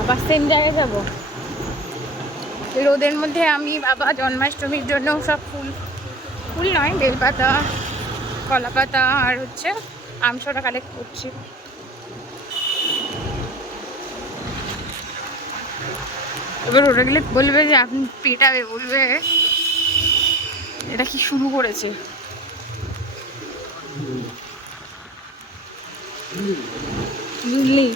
আবার সেম জায়গায় যাবো। রোদের মধ্যে আমি বাবা জন্মাষ্টমীর জন্য সব ফুল ফুল নয়, বেলপাতা, কলাপাতা আর হচ্ছে আমসরা কালেক্ট করছি। এবার ওরা গেলে বলবে যে আপনি পেটাবে, বলবে এটা কি শুরু করেছে। বুঝলি?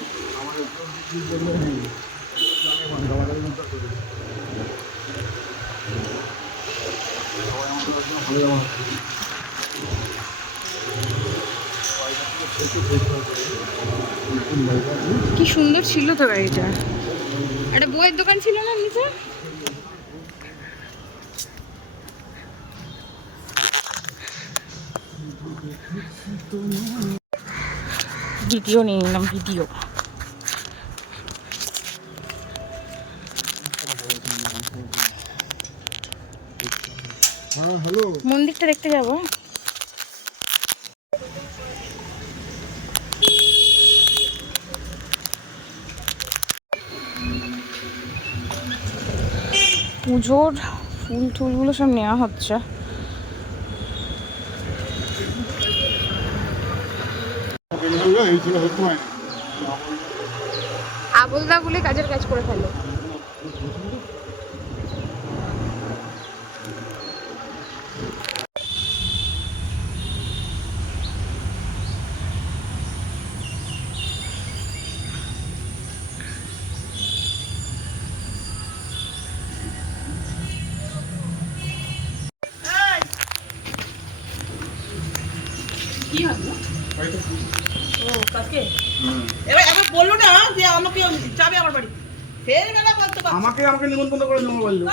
কি সুন্দর ছিল তো গাড়িটা। একটা বইয়ের দোকান ছিল না নিচে? ভিডিও নিয়ে নিলাম, ভিডিও। মন্দিরটা দেখতে যাবো। পুজোর ফুল টুলগুলো সব নেওয়া হচ্ছে। আবলদা বলে কাজের কাজ করে ফেলে। কি হবে? ও কাকে? এবার বললো না যে আমাকে যাবে আমার বাড়ি। ফের বেলা বলতে পারছি। আমাকে নিমন্ত্রণ করে নেবো বললো।